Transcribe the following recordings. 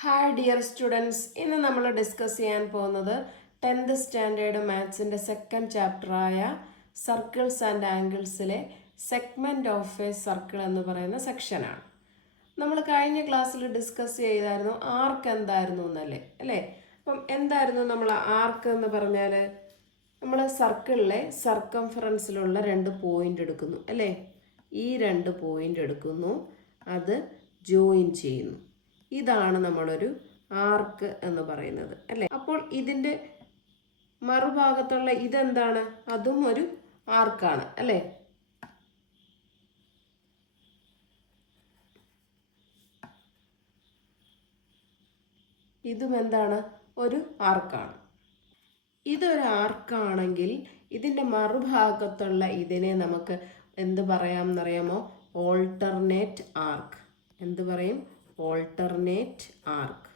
Hi dear students, ഇന്ന് നമ്മൾ discuss ചെയ്യാൻ പോകുന്നത് 10th സ്റ്റാൻഡേർഡ് മാത്സിൻ്റെ സെക്കൻഡ് ചാപ്റ്ററായ സർക്കിൾസ് ആൻഡ് ആംഗിൾസിലെ സെഗ്മെൻറ്റ് ഓഫ് എ സർക്കിൾ എന്ന് പറയുന്ന സെക്ഷനാണ്. നമ്മൾ കഴിഞ്ഞ ക്ലാസ്സിൽ ഡിസ്കസ് ചെയ്തായിരുന്നു ആർക്ക് എന്തായിരുന്നു എന്നല്ലേ അല്ലേ. അപ്പം എന്തായിരുന്നു നമ്മൾ ആർക്ക് എന്ന് പറഞ്ഞാൽ, നമ്മൾ സർക്കിളിലെ സർക്കംഫറൻസിലുള്ള 2 പോയിന്റ് എടുക്കുന്നു അല്ലേ. ഈ 2 പോയിന്റ് എടുക്കുന്നു, അത് ജോയിൻ ചെയ്യുന്നു. ഇതാണ് നമ്മളൊരു ആർക്ക് എന്ന് പറയുന്നത് അല്ലേ. അപ്പോൾ ഇതിൻ്റെ മറുഭാഗത്തുള്ള ഇതെന്താണ്? അതും ഒരു ആർക്കാണ് അല്ലേ. ഇതും എന്താണ്? ഒരു ആർക്കാണ്. ഇതൊരു ആർക്കാണെങ്കിൽ ഇതിൻ്റെ മറുഭാഗത്തുള്ള ഇതിനെ നമുക്ക് എന്ത് പറയാം എന്നറിയാമോ? ഓൾട്ടർനേറ്റ് ആർക്ക്. എന്ത് പറയും? ഓൾട്ടർനേറ്റ് ആർക്ക്.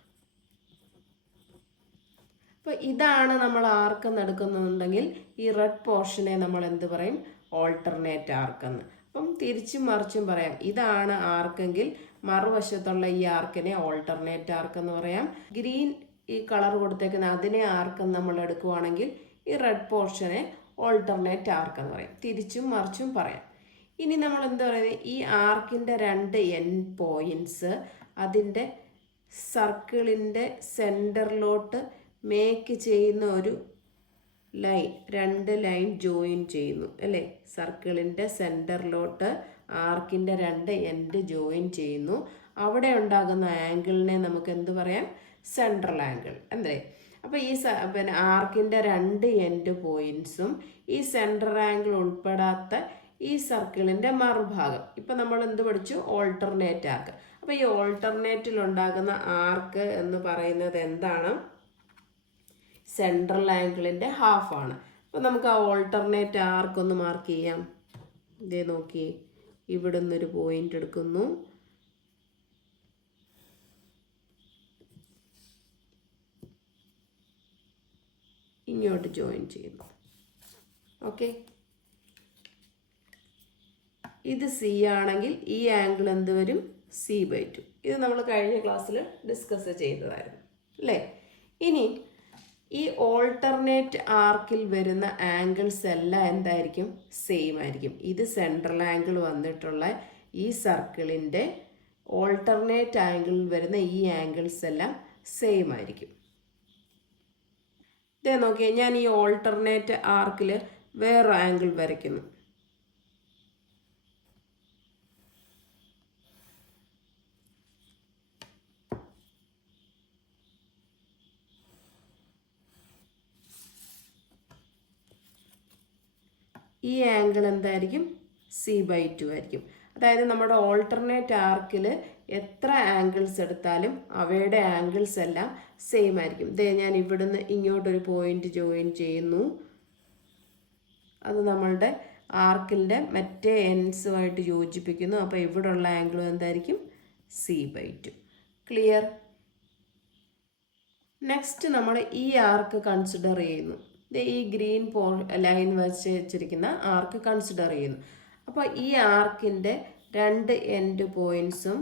അപ്പോൾ ഇതാണ് നമ്മൾ ആർക്ക് നടക്കുന്നുണ്ടെങ്കിൽ ഈ റെഡ് പോർഷനെ നമ്മൾ എന്ത് പറയും? ഓൾട്ടർനേറ്റ് ആർക്ക് എന്ന്. അപ്പം തിരിച്ചും മറിച്ചും പറയാം. ഇതാണ് ആർക്കെങ്കിൽ മറുവശത്തുള്ള ഈ ആർക്കിനെ ഓൾട്ടർനേറ്റ് ആർക്ക് എന്ന് പറയാം. ഗ്രീൻ ഈ കളർ കൊടുത്തേക്കുന്ന അതിനെ ആർക്ക് നമ്മൾ എടുക്കുവാണെങ്കിൽ ഈ റെഡ് പോർഷനെ ഓൾട്ടർനേറ്റ് ആർക്ക് എന്ന് പറയും. തിരിച്ചും മറിച്ചും പറയാം. ഇനി നമ്മൾ എന്താ പറയുന്നത്? ഈ ആർക്കിൻ്റെ 2 എൻഡ് പോയിൻറ്റ്സ് അതിൻ്റെ സർക്കിളിൻ്റെ സെൻറ്ററിലോട്ട് മേക്ക് ചെയ്യുന്ന ഒരു ലൈൻ, 2 ലൈൻ ജോയിൻ ചെയ്യുന്നു അല്ലേ. സർക്കിളിൻ്റെ സെൻറ്ററിലോട്ട് ആർക്കിൻ്റെ 2 എൻഡ് ജോയിൻ ചെയ്യുന്നു. അവിടെ ഉണ്ടാകുന്ന ആംഗിളിനെ നമുക്ക് എന്ത് പറയാം? സെൻട്രൽ ആംഗിൾ അല്ലേ. അപ്പോൾ ഈ ആർക്കിൻ്റെ 2 എൻഡ് പോയിൻറ്റ്സും ഈ സെൻട്രൽ ആംഗിൾ ഉൾപ്പെടാത്ത ഈ സർക്കിളിൻ്റെ മറുഭാഗം. ഇപ്പം നമ്മൾ എന്ത് പഠിച്ചു? ഓൾട്ടർനേറ്റ് ആർക്ക്. അപ്പോൾ ഈ ഓൾട്ടർനേറ്റിൽ ഉണ്ടാകുന്ന ആർക്ക് എന്ന് പറയുന്നത് എന്താണ്? സെൻട്രൽ ആംഗിളിൻ്റെ ഹാഫാണ്. അപ്പോൾ നമുക്ക് ആ ഓൾട്ടർനേറ്റ് ആർക്ക് ഒന്ന് മാർക്ക് ചെയ്യാം. ഇതേ നോക്കി, ഇവിടെ നിന്നൊരു പോയിന്റ് എടുക്കുന്നു, ഇങ്ങോട്ട് ജോയിൻ ചെയ്യുന്നു. ഓക്കെ, ഇത് സി ആണെങ്കിൽ ഈ ആംഗിൾ എന്ത് വരും? C/2. ഇത് നമ്മൾ കഴിഞ്ഞ ക്ലാസ്സിൽ ഡിസ്കസ് ചെയ്തതായിരുന്നു അല്ലേ. ഇനി ഈ ഓൾട്ടർനേറ്റ് ആർക്കിൽ വരുന്ന ആംഗിൾസ് എല്ലാം എന്തായിരിക്കും? സെയിം ആയിരിക്കും. ഇത് സെൻട്രൽ ആംഗിൾ വന്നിട്ടുള്ള ഈ സർക്കിളിൻ്റെ ഓൾട്ടർനേറ്റ് ആംഗിളിൽ വരുന്ന ഈ ആംഗിൾസ് എല്ലാം സെയിം ആയിരിക്കും. ഇതേ നോക്കിയാൽ ഞാൻ ഈ ഓൾട്ടർനേറ്റ് ആർക്കിൽ വേറൊരു ആംഗിൾ വരയ്ക്കുന്നു. ഈ ആംഗിൾ എന്തായിരിക്കും? C/2 ആയിരിക്കും. അതായത് നമ്മുടെ ഓൾട്ടർനേറ്റ് ആർക്കിൽ എത്ര ആംഗിൾസ് എടുത്താലും അവയുടെ ആംഗിൾസ് എല്ലാം സെയിം ആയിരിക്കും. ഇതേ ഞാൻ ഇവിടുന്ന് ഇങ്ങോട്ടൊരു പോയിന്റ് ജോയിൻ ചെയ്യുന്നു. അത് നമ്മളുടെ ആർക്കിൻ്റെ മറ്റേ എൻഡ്സുമായിട്ട് യോജിപ്പിക്കുന്നു. അപ്പോൾ ഇവിടെയുള്ള ആംഗിളും എന്തായിരിക്കും? C/2. ക്ലിയർ? നെക്സ്റ്റ് നമ്മൾ ഈ ആർക്ക് കൺസിഡർ ചെയ്യുന്നു. ഈ ഗ്രീൻ ലൈൻ വെച്ചിരിക്കുന്ന ആർക്ക് കൺസിഡർ ചെയ്യുന്നു. അപ്പോൾ ഈ ആർക്കിൻ്റെ 2 എൻഡ് പോയിൻറ്റ്സും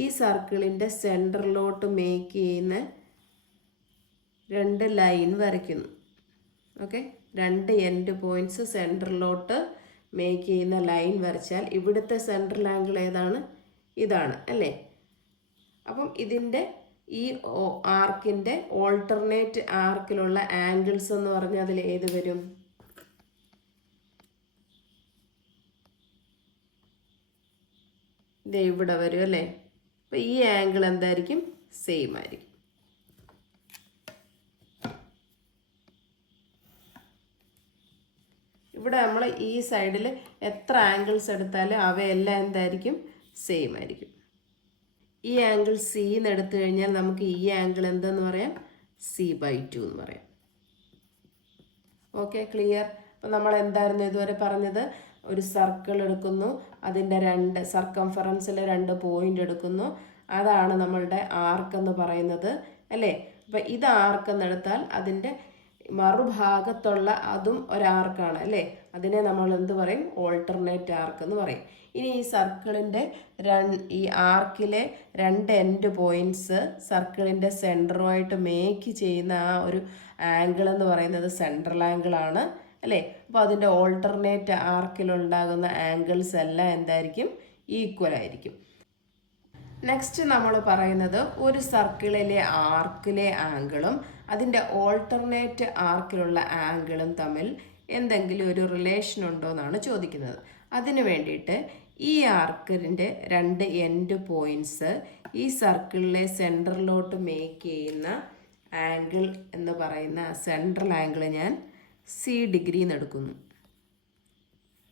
ഈ സർക്കിളിൻ്റെ സെൻറ്ററിലോട്ട് മേക്ക് ചെയ്യുന്ന 2 ലൈൻ വരയ്ക്കുന്നു. ഓക്കെ, 2 എൻഡ് പോയിൻറ്റ്സ് സെൻറ്ററിലോട്ട് മേക്ക് ചെയ്യുന്ന ലൈൻ വരച്ചാൽ ഇവിടുത്തെ സെൻട്രൽ ആംഗിൾ ഏതാണ്? ഇതാണ് അല്ലേ. അപ്പം ഇതിൻ്റെ ഈ ആർക്കിൻ്റെ ഓൾട്ടർനേറ്റ് ആർക്കിലുള്ള ആംഗിൾസ് എന്ന് പറഞ്ഞാൽ അതിൽ ഏത് വരും? ഇത് ഇവിടെ വരും അല്ലേ. അപ്പം ഈ ആംഗിൾ എന്തായിരിക്കും? സെയിം ആയിരിക്കും. ഇവിടെ നമ്മൾ ഈ സൈഡിൽ എത്ര ആംഗിൾസ് എടുത്താലും അവയെല്ലാം എന്തായിരിക്കും? സെയിം ആയിരിക്കും. ഈ ആംഗിൾ സി എന്ന് എടുത്തു കഴിഞ്ഞാൽ നമുക്ക് ഈ ആംഗിൾ എന്തെന്ന് പറയാം? C/2 എന്ന് പറയാം. Okay, clear? അപ്പം നമ്മൾ എന്തായിരുന്നു ഇതുവരെ പറഞ്ഞത്? ഒരു സർക്കിൾ എടുക്കുന്നു, അതിൻ്റെ 2 സർക്കംഫറൻസിൽ 2 പോയിന്റ് എടുക്കുന്നു. അതാണ് നമ്മളുടെ ആർക്ക് എന്ന് പറയുന്നത് അല്ലേ. അപ്പം ഇത് ആർക്ക് എന്നെടുത്താൽ അതിൻ്റെ മറുഭാഗത്തുള്ള അതും ഒരാർക്കാണ് അല്ലേ. അതിനെ നമ്മൾ എന്ത് പറയും? ഓൾട്ടർനേറ്റ് ആർക്ക് എന്ന് പറയും. ഇനി ഈ സർക്കിളിൻ്റെ ഈ ആർക്കിലെ രണ്ട് എൻഡ് പോയിൻറ്റ്സ് സർക്കിളിൻ്റെ സെൻറ്ററുമായിട്ട് മേക്ക് ചെയ്യുന്ന ആ ഒരു ആംഗിൾ എന്ന് പറയുന്നത് സെൻട്രൽ ആംഗിൾ ആണ് അല്ലേ? അപ്പോൾ അതിൻ്റെ ഓൾട്ടർനേറ്റ് ആർക്കിലുണ്ടാകുന്ന ആംഗിൾസ് എല്ലാം എന്തായിരിക്കും? ഈക്വൽ ആയിരിക്കും. നെക്സ്റ്റ് നമ്മൾ പറയുന്നത് ഒരു സർക്കിളിലെ ആർക്കിലെ ആംഗിളും അതിൻ്റെ ഓൾട്ടർനേറ്റ് ആർക്കിലുള്ള ആംഗിളും തമ്മിൽ എന്തെങ്കിലും ഒരു റിലേഷൻ ഉണ്ടോ എന്നാണ് ചോദിക്കുന്നത്. അതിന് വേണ്ടിയിട്ട് ഈ ആർക്കിൻ്റെ രണ്ട് എൻഡ് പോയിൻറ്റ്സ് ഈ സർക്കിളിലെ സെൻറ്ററിലോട്ട് മേക്ക് ചെയ്യുന്ന ആംഗിൾ എന്ന് പറയുന്ന സെൻട്രൽ ആംഗിൾ ഞാൻ C° എടുക്കുന്നു.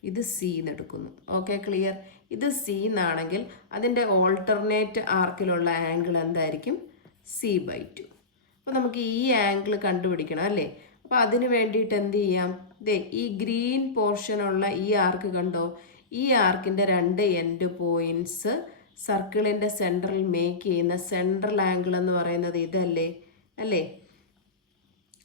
ഇത് C എടുക്കുന്നു. Okay, clear? ഇത് C എന്നാണെങ്കിൽ അതിൻ്റെ ഓൾട്ടർനേറ്റ് ആർക്കിലുള്ള ആംഗിൾ എന്തായിരിക്കും? C/2. അപ്പോൾ നമുക്ക് ഈ ആംഗിൾ കണ്ടുപിടിക്കണം അല്ലേ? അപ്പോൾ അതിന് വേണ്ടിയിട്ട് എന്ത് ചെയ്യാം? ഈ ഗ്രീൻ പോർഷനുള്ള ഈ ആർക്ക് കണ്ടോ? ഈ ആർക്കിൻ്റെ രണ്ട് എൻഡ് പോയിൻറ്റ്സ് സർക്കിളിൻ്റെ സെൻട്രൽ മേക്ക് ചെയ്യുന്ന സെൻട്രൽ ആംഗിൾ എന്ന് പറയുന്നത് ഇതല്ലേ അല്ലേ?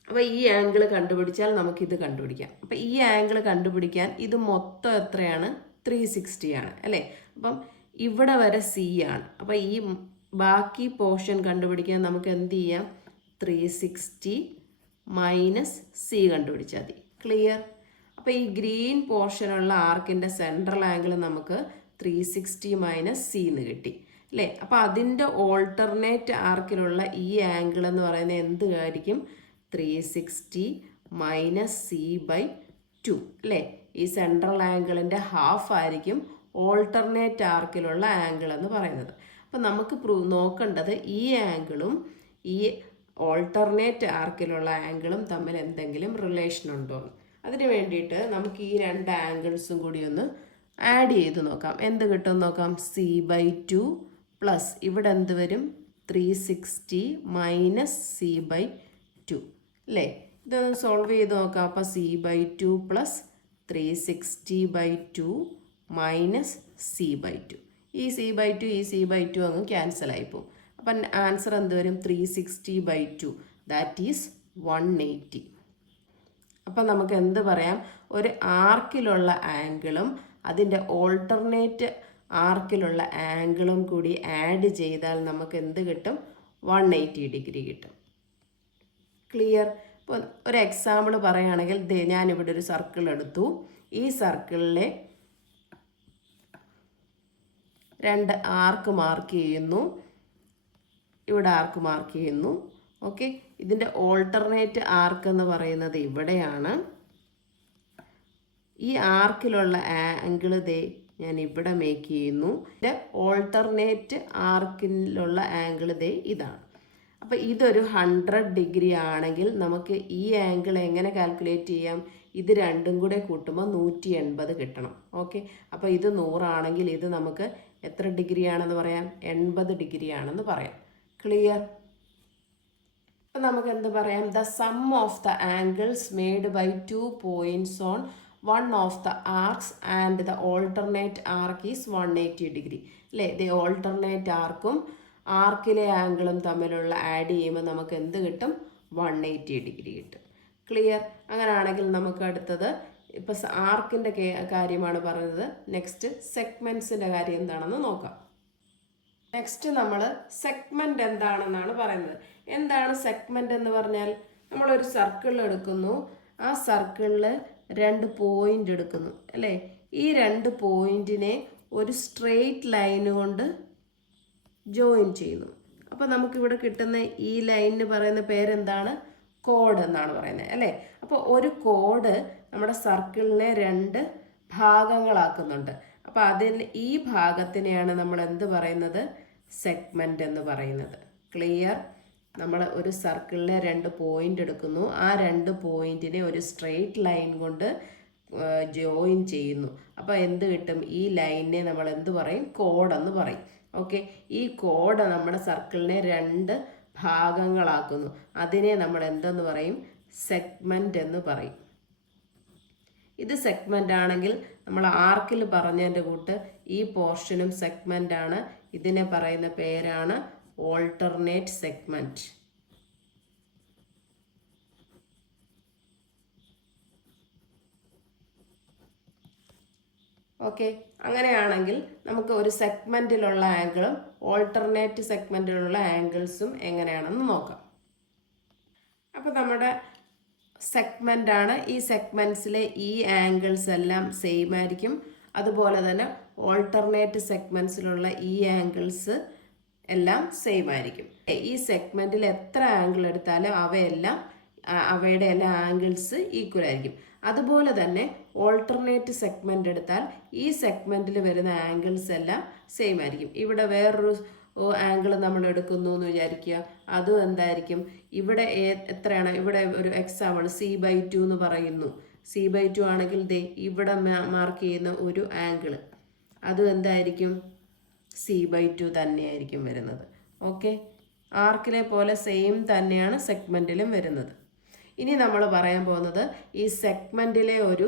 അപ്പോൾ ഈ ആംഗിൾ കണ്ടുപിടിച്ചാൽ നമുക്കിത് കണ്ടുപിടിക്കാം. അപ്പോൾ ഈ ആംഗിൾ കണ്ടുപിടിക്കാൻ ഇത് മൊത്തം എത്രയാണ്? 360 ആണ് അല്ലേ? അപ്പം ഇവിടെ വരെ C ആണ്. അപ്പോൾ ഈ ബാക്കി പോർഷൻ കണ്ടുപിടിക്കാൻ നമുക്ക് എന്ത് ചെയ്യാം? 360 മൈനസ് C കണ്ടുപിടിച്ചാൽ മതി. ക്ലിയർ? അപ്പോൾ ഈ ഗ്രീൻ പോർഷനുള്ള ആർക്കിൻ്റെ സെൻട്രൽ ആംഗിൾ നമുക്ക് 360 മൈനസ് C എന്ന് കിട്ടി അല്ലേ? അപ്പോൾ അതിൻ്റെ ഓൾട്ടർനേറ്റ് ആർക്കിലുള്ള ഈ ആംഗിൾ എന്ന് പറയുന്നത് എന്ത് ആയിരിക്കും? 360 മൈനസ് C/2 അല്ലേ? ഈ സെൻട്രൽ ആംഗിളിൻ്റെ ഹാഫ് ആയിരിക്കും ഓൾട്ടർനേറ്റ് ആർക്കിലുള്ള ആംഗിൾ എന്ന് പറയുന്നത്. അപ്പം നമുക്ക് നോക്കേണ്ടത് ഈ ആംഗിളും ഈ ഓൾട്ടർനേറ്റ് ആർക്കിലുള്ള ആംഗിളും തമ്മിൽ എന്തെങ്കിലും റിലേഷൻ ഉണ്ടോ എന്ന്. അതിന് വേണ്ടിയിട്ട് നമുക്ക് ഈ രണ്ട് ആംഗിൾസും കൂടി ഒന്ന് ആഡ് ചെയ്ത് നോക്കാം. എന്ത് കിട്ടും നോക്കാം? C/2 പ്ലസ് ഇവിടെ എന്ത് വരും? 360 മൈനസ് C/2 അല്ലേ? ഇതൊന്ന് സോൾവ് ചെയ്ത് നോക്കാം. അപ്പോൾ C/2 പ്ലസ് 360/2 മൈനസ് C/2. ഈ C/2 ഈ C/2 അങ്ങ് ക്യാൻസൽ ആയിപ്പോവും. അപ്പം ആൻസർ എന്ത് വരും? 360/2 ദാറ്റ് ഈസ് 180. അപ്പം നമുക്ക് എന്ത് പറയാം? ഒരു ആർക്കിലുള്ള ആംഗിളും അതിൻ്റെ ഓൾട്ടർനേറ്റ് ആർക്കിലുള്ള ആംഗിളും കൂടി ആഡ് ചെയ്താൽ നമുക്ക് എന്ത് കിട്ടും? 180° കിട്ടും. ക്ലിയർ? ഇപ്പോൾ ഒരു എക്സാമ്പിൾ പറയുകയാണെങ്കിൽ ഞാനിവിടെ ഒരു സർക്കിൾ എടുത്തു. ഈ സർക്കിളിലെ രണ്ട് ആർക്ക് മാർക്ക് ചെയ്യുന്നു. ഇവിടെ ആർക്ക് മാർക്ക് ചെയ്യുന്നു. ഓക്കെ, ഇതിൻ്റെ ഓൾട്ടർനേറ്റ് ആർക്ക് എന്ന് പറയുന്നത് ഇവിടെയാണ്. ഈ ആർക്കിലുള്ള ആംഗിൾ ഞാൻ ഇവിടെ മേക്ക് ചെയ്യുന്നു. ഇതിൻ്റെ ഓൾട്ടർനേറ്റ് ആർക്കിലുള്ള ആംഗിൾ ഇതാണ്. അപ്പോൾ ഇതൊരു 100° ആണെങ്കിൽ നമുക്ക് ഈ ആംഗിൾ എങ്ങനെ കാൽക്കുലേറ്റ് ചെയ്യാം? ഇത് രണ്ടും കൂടെ കൂട്ടുമ്പോൾ 180 കിട്ടണം. ഓക്കെ, അപ്പോൾ ഇത് 100 ആണെങ്കിൽ ഇത് നമുക്ക് എത്ര ഡിഗ്രി ആണെന്ന് പറയാം? 80° ആണെന്ന് പറയാം. ക്ലിയർ? അപ്പം നമുക്ക് എന്ത് പറയാം? The sum of the angles made by 2 points on one of the arcs and the alternate arc is 180° അല്ലേ? ദി ഓൾട്ടർനേറ്റ് ആർക്കും ആർക്കിലെ ആംഗിളും തമ്മിലുള്ള ആഡ് ചെയ്യുമ്പോൾ നമുക്ക് എന്ത് കിട്ടും? 180° കിട്ടും. ക്ലിയർ? അങ്ങനെയാണെങ്കിൽ നമുക്ക് അടുത്തത് ഇപ്പം ആർക്കിൻ്റെ കാര്യമാണ് പറഞ്ഞത്. നെക്സ്റ്റ് സെഗ്മെൻറ്റ്സിൻ്റെ കാര്യം എന്താണെന്ന് നോക്കാം. നെക്സ്റ്റ് നമ്മൾ സെഗ്മെൻറ്റ് എന്താണെന്നാണ് പറയുന്നത്. എന്താണ് സെഗ്മെൻറ്റ് എന്ന് പറഞ്ഞാൽ? നമ്മളൊരു സർക്കിൾ എടുക്കുന്നു. ആ സർക്കിളിൽ രണ്ട് പോയിന്റ് എടുക്കുന്നു അല്ലേ? ഈ രണ്ട് പോയിന്റിനെ ഒരു സ്ട്രെയിറ്റ് ലൈൻ കൊണ്ട് ജോയിൻ ചെയ്യുന്നു. അപ്പോൾ നമുക്കിവിടെ കിട്ടുന്ന ഈ ലൈനിന് പറയുന്ന പേരെന്താണ്? കോഡ് എന്നാണ് പറയുന്നത് അല്ലേ? അപ്പോൾ ഒരു കോഡ് നമ്മുടെ സർക്കിളിനെ രണ്ട് ഭാഗങ്ങളാക്കുന്നുണ്ട്. അപ്പോൾ അതിന് ഈ ഭാഗത്തിനെയാണ് നമ്മൾ എന്ത് പറയുന്നത്? സെഗ്മെന്റ് എന്ന് പറയുന്നത്. ക്ലിയർ? നമ്മൾ ഒരു സർക്കിളിലെ രണ്ട് പോയിന്റ് എടുക്കുന്നു. ആ രണ്ട് പോയിന്റിനെ ഒരു സ്ട്രെയിറ്റ് ലൈൻ കൊണ്ട് ജോയിൻ ചെയ്യുന്നു. അപ്പോൾ എന്ത് കിട്ടും? ഈ ലൈനിനെ നമ്മൾ എന്ത് പറയും? കോഡെന്ന് പറയും. ഓക്കെ, ഈ കോഡ് നമ്മുടെ സർക്കിളിനെ രണ്ട് ഭാഗങ്ങളാക്കുന്നു. അതിനെ നമ്മൾ എന്തെന്ന് പറയും? സെഗ്മെന്റ് എന്ന് പറയും. ഇത് സെഗ്മെന്റ് ആണെങ്കിൽ നമ്മൾ ആർക്കിൽ പറഞ്ഞതിൻ്റെ കൂട്ട് ഈ പോർഷനും സെഗ്മെന്റ് ആണ്. ഇതിനെ പറയുന്ന പേരാണ് ഓൾട്ടർനേറ്റ് സെഗ്മെന്റ്. ഓക്കെ, അങ്ങനെയാണെങ്കിൽ നമുക്ക് ഒരു സെഗ്മെൻറ്റിലുള്ള ആംഗിളും ഓൾട്ടർനേറ്റ് സെഗ്മെൻറ്റിലുള്ള ആംഗിൾസും എങ്ങനെയാണെന്ന് നോക്കാം. അപ്പോൾ നമ്മുടെ സെഗ്മെൻ്റാണ്. ഈ സെഗ്മെൻറ്റ്സിലെ ഈ ആംഗിൾസ് എല്ലാം സെയിം ആയിരിക്കും. അതുപോലെ തന്നെ ഓൾട്ടർനേറ്റ് സെഗ്മെൻറ്റ്സിലുള്ള ഈ ആംഗിൾസ് എല്ലാം സെയിം ആയിരിക്കും. ഈ സെഗ്മെൻറ്റിൽ എത്ര ആംഗിൾ എടുത്താലും അവയുടെ എല്ലാ ആംഗിൾസ് ഈക്വൽ ആയിരിക്കും. അതുപോലെ തന്നെ ഓൾട്ടർനേറ്റ് സെഗ്മെൻ്റ് എടുത്താൽ ഈ സെഗ്മെൻറ്റിൽ വരുന്ന ആംഗിൾസ് എല്ലാം സെയിം ആയിരിക്കും. ഇവിടെ വേറൊരു ആംഗിൾ നമ്മൾ എടുക്കുന്നു എന്ന് വിചാരിക്കുക, അതും എന്തായിരിക്കും, ഇവിടെ എത്രയാണ്, ഇവിടെ ഒരു എക്സാമ്പിൾ C/2 എന്ന് പറയുന്നു. C/2 ആണെങ്കിൽ ദേ ഇവിടെ മാർക്ക് ചെയ്യുന്ന ഒരു ആംഗിൾ അതും എന്തായിരിക്കും, C/2 തന്നെയായിരിക്കും വരുന്നത്. ഓക്കെ, ആർക്കിലെ പോലെ സെയിം തന്നെയാണ് സെഗ്മെൻറ്റിലും വരുന്നത്. ഇനി നമ്മൾ പറയാൻ പോകുന്നത് ഈ സെഗ്മെൻറ്റിലെ ഒരു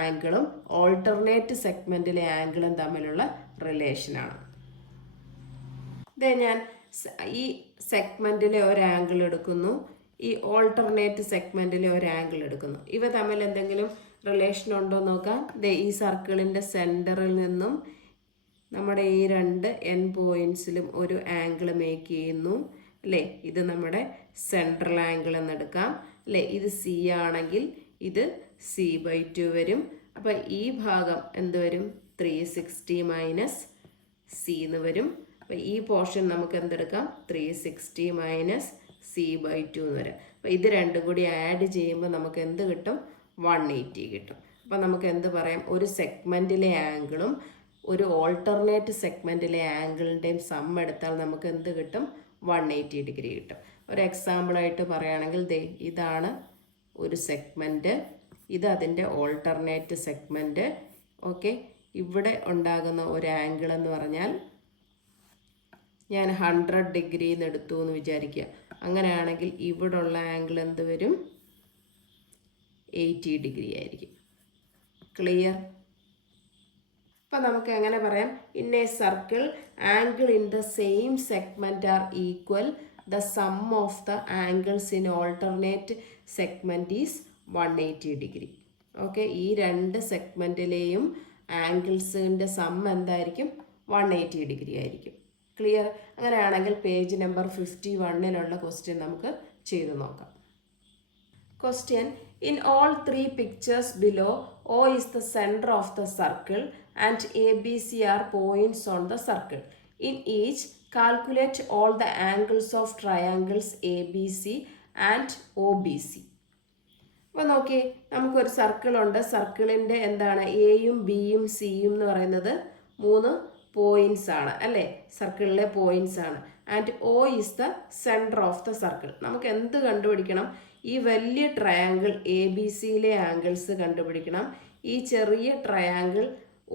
ആംഗിളും ഓൾട്ടർനേറ്റ് സെഗ്മെൻറ്റിലെ ആംഗിളും തമ്മിലുള്ള റിലേഷനാണ്. ഇതേ ഞാൻ ഈ സെഗ്മെൻറ്റിലെ ഒരു ആംഗിൾ എടുക്കുന്നു, ഈ ഓൾട്ടർനേറ്റ് സെഗ്മെൻറ്റിലെ ഒരു ആംഗിൾ എടുക്കുന്നു. ഇവ തമ്മിൽ എന്തെങ്കിലും റിലേഷൻ ഉണ്ടോ എന്ന് നോക്കാം. ദേ ഈ സർക്കിളിൻ്റെ സെൻറ്ററിൽ നിന്നും നമ്മുടെ ഈ രണ്ട് എൻ പോയിൻറ്റ്സിലും ഒരു ആംഗിൾ മേക്ക് ചെയ്യുന്നു അല്ലേ. ഇത് നമ്മുടെ സെൻട്രൽ ആംഗിൾ എന്നെടുക്കാം അല്ലേ. ഇത് C ആണെങ്കിൽ ഇത് C/2 വരും. അപ്പോൾ ഈ ഭാഗം എന്ത് വരും, 360 മൈനസ് C എന്ന് വരും. അപ്പോൾ ഈ പോർഷൻ നമുക്ക് എന്തെടുക്കാം, 360 മൈനസ് C/2 എന്ന് വരും. അപ്പോൾ ഇത് രണ്ടും കൂടി ആഡ് ചെയ്യുമ്പോൾ നമുക്ക് എന്ത് കിട്ടും, 180 കിട്ടും. അപ്പോൾ നമുക്ക് എന്ത് പറയാം, ഒരു സെഗ്മെൻറ്റിലെ ആംഗിളും ഒരു ഓൾട്ടർനേറ്റ് സെഗ്മെൻറ്റിലെ ആംഗിളിൻ്റെയും സം എടുത്താൽ നമുക്ക് എന്ത് കിട്ടും, 180 ഡിഗ്രി കിട്ടും. ഒരു എക്സാമ്പിളായിട്ട് പറയുകയാണെങ്കിൽ ദേ ഇതാണ് ഒരു സെഗ്മെൻറ്റ്, ഇത് അതിൻ്റെ ഓൾട്ടർനേറ്റ് സെഗ്മെൻറ്റ്. ഓക്കെ, ഇവിടെ ഉണ്ടാകുന്ന ഒരു ആംഗിൾ എന്ന് പറഞ്ഞാൽ ഞാൻ 100 ഡിഗ്രി എന്ന് എടുത്തു എന്ന് വിചാരിക്കുക. അങ്ങനെയാണെങ്കിൽ ഇവിടെ ഉള്ള ആംഗിൾ എന്ത് വരും, 80 ഡിഗ്രി ആയിരിക്കും. ക്ലിയർ? അപ്പം നമുക്ക് എങ്ങനെ പറയാം, in a circle angle in the same segment are equal, the sum of the angles in alternate segment is 180 degree. Okay, ഈ രണ്ട് സെഗ്മെൻറ്റിലെയും ആംഗിൾസിൻ്റെ സം എന്തായിരിക്കും, 180 ഡിഗ്രി ആയിരിക്കും. ക്ലിയർ? അങ്ങനെയാണെങ്കിൽ പേജ് നമ്പർ 51-ലുള്ള ക്വസ്റ്റ്യൻ നമുക്ക് ചെയ്തു നോക്കാം. Question, in all 3 pictures below, O is the center of the circle and ABC are points on the circle. In each, calculate all the angles of triangles ABC and OBC. അപ്പോൾ നോക്കി, നമുക്കൊരു സർക്കിളുണ്ട്. സർക്കിളിൻ്റെ എന്താണ്, എയും ബിയും സിയും എന്ന് പറയുന്നത് 3 പോയിൻറ്റ്സ് ആണ് അല്ലേ, സർക്കിളിലെ പോയിൻറ്റ്സ് ആണ്. And O is the centre of the circle. നമുക്ക് എന്ത് കണ്ടുപിടിക്കണം, ഈ വലിയ ട്രയാങ്കിൾ ABC-യിലെ ആംഗിൾസ് കണ്ടുപിടിക്കണം, ഈ ചെറിയ ട്രയാങ്കിൾ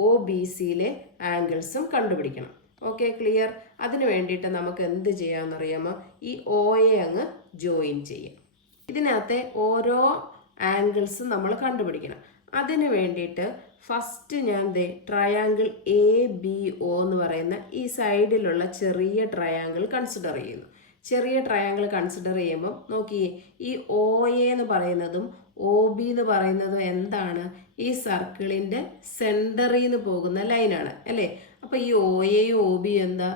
OBC-യിലെ ആംഗിൾസും കണ്ടുപിടിക്കണം. Okay, clear? അതിന് വേണ്ടിയിട്ട് നമുക്ക് എന്ത് ചെയ്യാമെന്നറിയാമോ, ഈ Oയെ അങ്ങ് ജോയിൻ ചെയ്യാം. ഇതിനകത്തെ ഓരോ ആംഗിൾസും നമ്മൾ കണ്ടുപിടിക്കണം. അതിന് വേണ്ടിയിട്ട് ഫസ്റ്റ് ഞാൻ ട്രയാങ്കിൾ ABO എന്ന് പറയുന്ന ഈ സൈഡിലുള്ള ചെറിയ ട്രയാങ്കിൾ കൺസിഡർ ചെയ്യുന്നു. ചെറിയ ട്രയാങ്കിൾ കൺസിഡർ ചെയ്യുമ്പോൾ നോക്കിയേ, ഈ OA എന്ന് പറയുന്നതും OB എന്ന് പറയുന്നതും എന്താണ്, ഈ സർക്കിളിൻ്റെ സെൻറ്ററിൽ നിന്ന് പോകുന്ന ലൈനാണ് അല്ലേ. അപ്പോൾ ഈ OAയും OBയും എന്താ,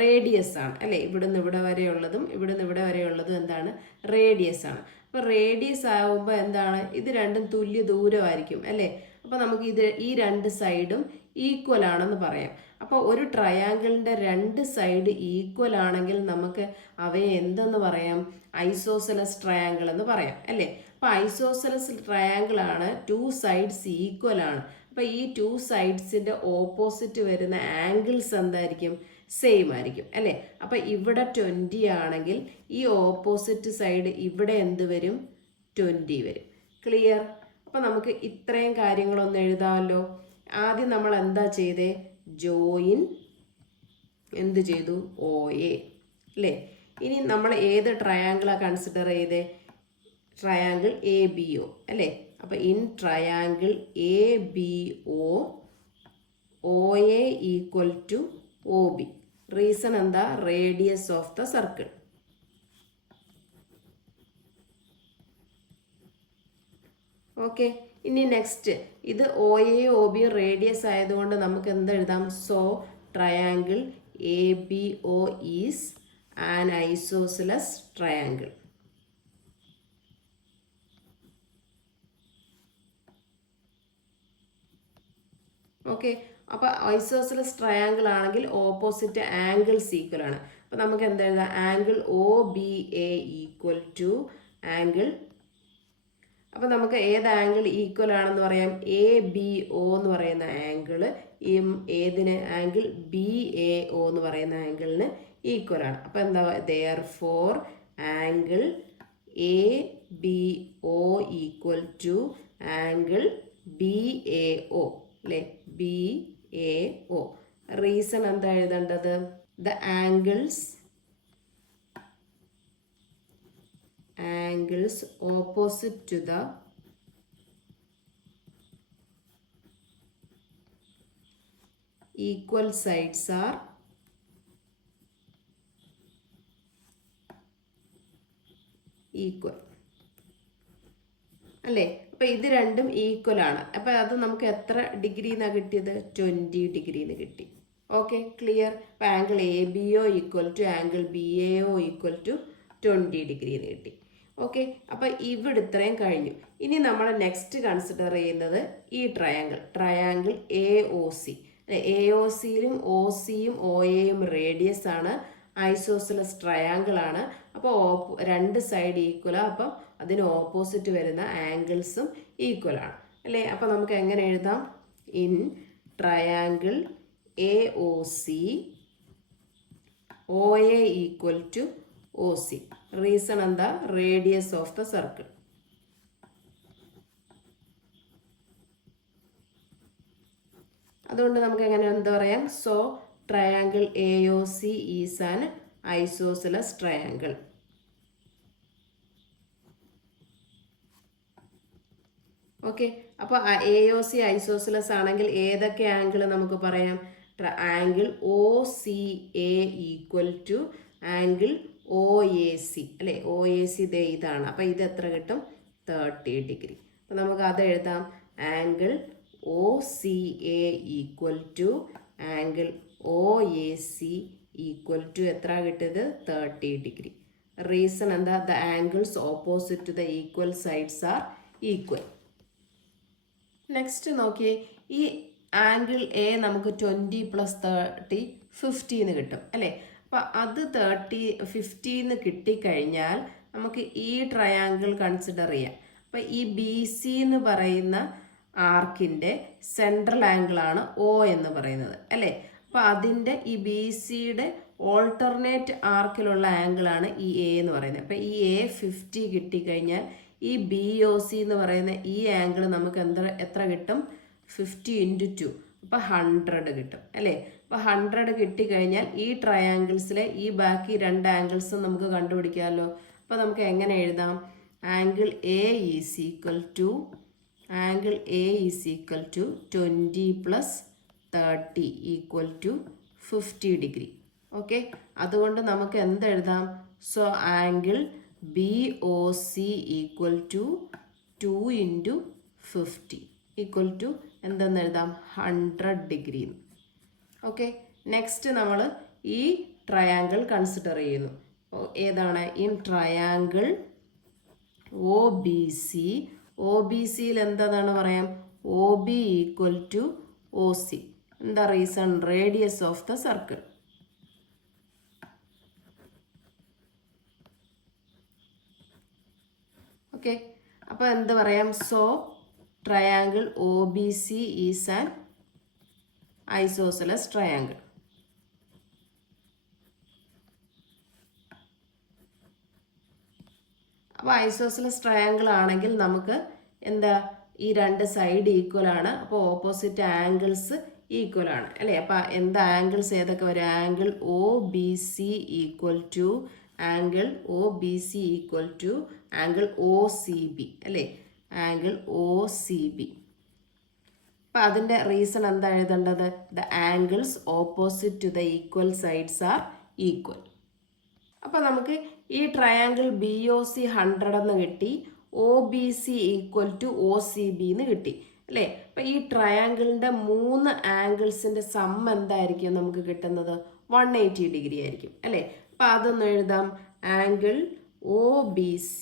റേഡിയസ് ആണ് അല്ലേ. ഇവിടുന്ന് ഇവിടെ വരെയുള്ളതും ഇവിടുന്ന് ഇവിടെ വരെയുള്ളതും എന്താണ്, റേഡിയസ് ആണ്. അപ്പോൾ റേഡിയസ് ആകുമ്പോൾ എന്താണ്, ഇത് രണ്ടും തുല്യ ദൂരമായിരിക്കും അല്ലേ. അപ്പോൾ നമുക്ക് ഈ രണ്ട് സൈഡും ഈക്വൽ ആണെന്ന് പറയാം. അപ്പോൾ ഒരു ട്രയാങ്കിളിൻ്റെ രണ്ട് സൈഡ് ഈക്വൽ ആണെങ്കിൽ നമുക്ക് അവയെ എന്തെന്ന് പറയാം, ഐസോസെലസ് ട്രയാങ്കിൾ എന്ന് പറയാം അല്ലേ. അപ്പോൾ ഐസോസെലസ് ട്രയാങ്കിൾ ആണ്, 2 സൈഡ്സ് ഈക്വൽ ആണ്. അപ്പോൾ ഈ 2 സൈഡ്സിൻ്റെ ഓപ്പോസിറ്റ് വരുന്ന ആംഗിൾസ് എന്തായിരിക്കും, സെയിം ആയിരിക്കും അല്ലേ. അപ്പോൾ ഇവിടെ 20 ആണെങ്കിൽ ഈ ഓപ്പോസിറ്റ് സൈഡ് ഇവിടെ എന്ത് വരും, 20 വരും. ക്ലിയർ? അപ്പോൾ നമുക്ക് ഇത്രയും കാര്യങ്ങളൊന്ന് എഴുതാമല്ലോ. ആദ്യം നമ്മൾ എന്താ ചെയ്തേ, ജോയിൻ എന്ത് ചെയ്തു, OA അല്ലേ. ഇനി നമ്മൾ ഏത് ട്രയാങ്കിളാണ് കൺസിഡർ ചെയ്തേ, ട്രയാങ്കിൾ ABO അല്ലേ. അപ്പോൾ in triangle ABO OA equal to OB. Reason എന്താ, radius of the circle. Okay, ഇനി നെക്സ്റ്റ് ഇത് O A O B radius ആയതുകൊണ്ട് നമുക്ക് എന്തെഴുതാം? So triangle A B O is an isosceles triangle. Okay, അപ്പോൾ isosceles triangle ആണെങ്കിൽ opposite angles equal ആണ്. അപ്പോൾ നമുക്ക് എന്താ എഴുതാം? Angle O B A equal to angle. അപ്പോൾ നമുക്ക് ഏത് ആംഗിൾ ഈക്വൽ ആണെന്ന് പറയാം? എ ബി ഒ എന്ന് പറയുന്ന ആംഗിൾ ഏതിന്? ആംഗിൾ ബി എ ഒ എന്ന് പറയുന്ന ആംഗിളിന് ഈക്വൽ ആണ്. അപ്പോൾ എന്താ? Therefore angle A B O equal to angle B A O അല്ലേ? B A O. റീസൺ എന്താ എഴുതേണ്ടത്? The angles opposite to the equal sides are equal അല്ലേ? അപ്പോൾ ഇത് രണ്ടും ഈക്വൽ ആണ്. അപ്പോൾ അത് നമുക്ക് എത്ര ഡിഗ്രിന്നാണ് കിട്ടിയത്? 20 ഡിഗ്രിന്ന് കിട്ടി. Okay, clear. അപ്പോൾ angle A B O equal to angle B A O equal to 20 ഡിഗ്രിന്ന് കിട്ടി. ഓക്കെ, അപ്പോൾ ഇവിടെ ഇത്രയും കഴിഞ്ഞു. ഇനി നമ്മൾ നെക്സ്റ്റ് കൺസിഡർ ചെയ്യുന്നത് ഈ triangle A O C. A O സിയിലും ഒ സിയും ഒ എയും റേഡിയസ് ആണ്, ഐസോസിലസ് ട്രയാങ്കിൾ ആണ്. അപ്പോൾ രണ്ട് സൈഡ് ഈക്വലാണ്. അപ്പം അതിന് ഓപ്പോസിറ്റ് വരുന്ന ആംഗിൾസും ഈക്വൽ ആണ് അല്ലേ? അപ്പോൾ നമുക്ക് എങ്ങനെ എഴുതാം? In triangle A O C O A equal to O C. Reason എന്താ? Radius of the circle. അതുകൊണ്ട് നമുക്ക് എങ്ങനെ എന്താ പറയാം? So triangle A O C is an isosceles triangle. Okay, അപ്പോൾ എ ഒ സി ഐസോസിലസ് ആണെങ്കിൽ ഏതൊക്കെ ആംഗിൾ നമുക്ക് പറയാം? Angle O C A equal to angle O A C അല്ലേ? ഒ എ സി ഇതാണ്. അപ്പോൾ ഇത് എത്ര കിട്ടും? 30 ഡിഗ്രി. അപ്പോൾ നമുക്ക് അത് എഴുതാം. Angle O C A equal to angle O A C equal to എത്ര കിട്ടിയത്? 30 ഡിഗ്രി. റീസൺ എന്താ? The angles opposite to the equal sides are equal. Next നോക്കിയേ, ഈ ആംഗിൾ എ നമുക്ക് 20 + 30 15 കിട്ടും അല്ലേ? അപ്പോൾ അത് 50 കിട്ടിക്കഴിഞ്ഞാൽ നമുക്ക് ഈ ട്രയാങ്കിൾ കൺസിഡർ ചെയ്യാം. അപ്പോൾ ഈ ബി സി എന്ന് പറയുന്ന ആർക്കിൻ്റെ സെൻട്രൽ ആംഗിളാണ് ഒ എന്ന് പറയുന്നത് അല്ലേ? അപ്പോൾ അതിൻ്റെ ഈ ബി സിയുടെ ഓൾട്ടർനേറ്റ് ആർക്കിലുള്ള ആംഗിളാണ് ഈ എ എന്ന് പറയുന്നത്. അപ്പോൾ ഈ എ 50 കിട്ടിക്കഴിഞ്ഞാൽ ഈ ബി ഒ സി എന്ന് പറയുന്ന ഈ ആംഗിൾ നമുക്ക് എത്ര കിട്ടും? 50 × 2 അപ്പോൾ 100 കിട്ടും അല്ലേ? അപ്പോൾ 100 കിട്ടിക്കഴിഞ്ഞാൽ ഈ ട്രയാങ്കിൾസിലെ ഈ ബാക്കി രണ്ട് ആംഗിൾസും നമുക്ക് കണ്ടുപിടിക്കാമല്ലോ. അപ്പോൾ നമുക്ക് എങ്ങനെ എഴുതാം? Angle A is equal to 20 + 30 equal to 50 degree. Okay, അതുകൊണ്ട് നമുക്ക് എന്തെഴുതാം? So angle B O C equal to 2 × 50 equal to എന്തെന്ന് എഴുതാം? 100 ഡിഗ്രി. ഓക്കെ, നെക്സ്റ്റ് നമ്മൾ ഈ ട്രയാങ്കിൾ കൺസിഡർ ചെയ്യുന്നു. ഏതാണ്? In triangle O B C. O B സിയിൽ എന്താണ് പറയാം? O B equal to O C. എന്താ reason? Radius of the circle. Okay, അപ്പോൾ എന്ത് പറയാം? So triangle O B C is an isosceles triangle. അപ്പോൾ ഐസോസിലസ് ട്രയാങ്കിൾ ആണെങ്കിൽ നമുക്ക് എന്താ? ഈ രണ്ട് സൈഡ് ഈക്വൽ ആണ്. അപ്പോൾ ഓപ്പോസിറ്റ് ആംഗിൾസ് ഈക്വൽ ആണ് അല്ലേ? അപ്പോൾ എന്താ ആംഗിൾസ് ഏതൊക്കെ വരും? Angle O B C equal to angle O B C equal to angle O C B അല്ലേ? Angle O C B. അപ്പം അതിൻ്റെ റീസൺ എന്താ എഴുതേണ്ടത്? The angles opposite to the equal sides are equal. അപ്പോൾ നമുക്ക് ഈ ട്രയാങ്കിൾ ബി ഒ സി 100 എന്ന് കിട്ടി, OBC ഈക്വൽ ടു OCB എന്ന് കിട്ടി അല്ലേ. അപ്പം ഈ ട്രയാങ്കിളിൻ്റെ 3 ആംഗിൾസിൻ്റെ സം എന്തായിരിക്കും നമുക്ക് കിട്ടുന്നത്? 180 ഡിഗ്രി ആയിരിക്കും അല്ലേ. അപ്പം അതൊന്ന് എഴുതാം. Angle OBC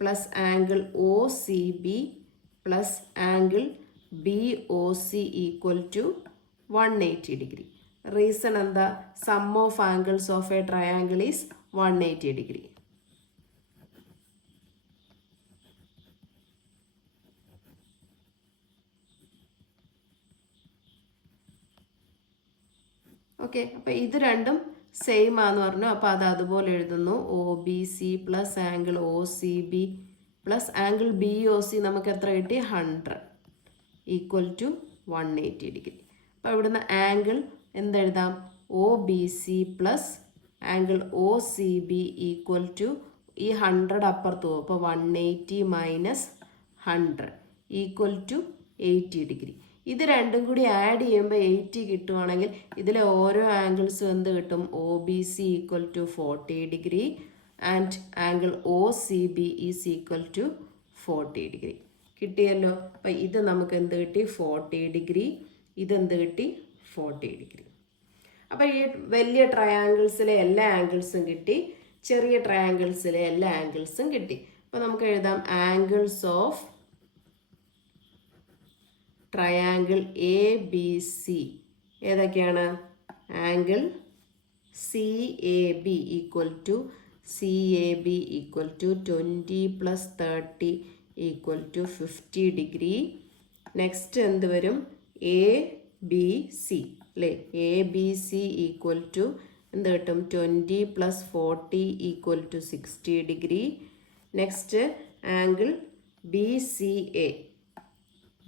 plus angle OCB plus angle BOC equal to 180 degree. Reason എന്താ? Sum of angles of a triangle is 180 degree. Okay, അപ്പോൾ ഇത് രണ്ടും സെയിം ആന്ന് പറഞ്ഞു. അപ്പോൾ അത് അതുപോലെ എഴുതുന്നു. OBC plus angle OCB plus angle BOC നമുക്ക് എത്ര കിട്ടി? 100 ഈക്വൽ ടു 180 ഡിഗ്രി. അപ്പോൾ ഇവിടുന്ന് ആംഗിൾ എന്തെഴുതാം? OBC plus angle OCB equal to ഈ 100 അപ്പുറത്ത് പോകും. അപ്പോൾ 180 മൈനസ് 100 ഈക്വൽ ടു 80 ഡിഗ്രി. ഇത് രണ്ടും കൂടി ആഡ് ചെയ്യുമ്പോൾ 80 കിട്ടുവാണെങ്കിൽ ഇതിലെ ഓരോ ആംഗിൾസും എന്ത് കിട്ടും? OBC equal to 40 degree and angle OCB is equal to 40 degree. കിട്ടിയല്ലോ. അപ്പം ഇത് നമുക്ക് എന്ത് കിട്ടി? 40 ഡിഗ്രി. ഇതെന്ത് കിട്ടി? 40 ഡിഗ്രി. അപ്പം ഈ വലിയ ട്രയാങ്കിൾസിലെ എല്ലാ ആംഗിൾസും കിട്ടി, ചെറിയ ട്രയാങ്കിൾസിലെ എല്ലാ ആംഗിൾസും കിട്ടി. അപ്പം നമുക്ക് എഴുതാം ആംഗിൾസ് ഓഫ് ട്രയാങ്കിൾ ABC ഏതൊക്കെയാണ്? Angle CAB equal to CAB equal to 20 plus 30 equal to 50 degree. Next എന്ത് വരും? ABC അല്ലേ. ABC ഈക്വൽ ടു എന്ത് കിട്ടും? 20 plus 40 equal to 60 degree. Next angle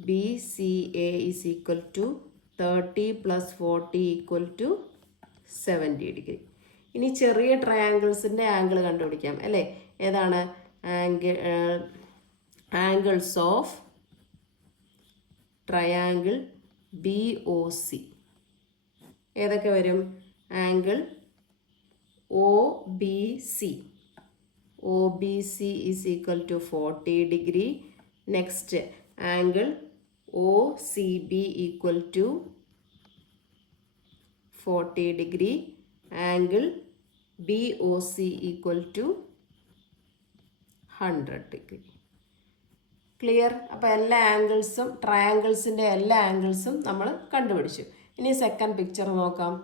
BCA is equal to 30 plus 40 equal to 70 degree. ഇനി ചെറിയ ട്രയാങ്കിൾസിൻ്റെ angle കണ്ടുപിടിക്കാം അല്ലേ. ഏതാണ്? ആംഗിൾസ് ഓഫ് ട്രയാങ്കിൾ BOC ഏതൊക്കെ വരും? Angle OBC is equal to 40 degree. Next angle OCB equal to 40 degree. Angle BOC equal to 100 degree. Clear? അപ്പോൾ എല്ലാ ആംഗിൾസും ട്രയാങ്കിൾസിൻ്റെ എല്ലാ ആംഗിൾസും നമ്മൾ കണ്ടുപിടിച്ചു. ഇനി സെക്കൻഡ് പിക്ചർ നോക്കാം.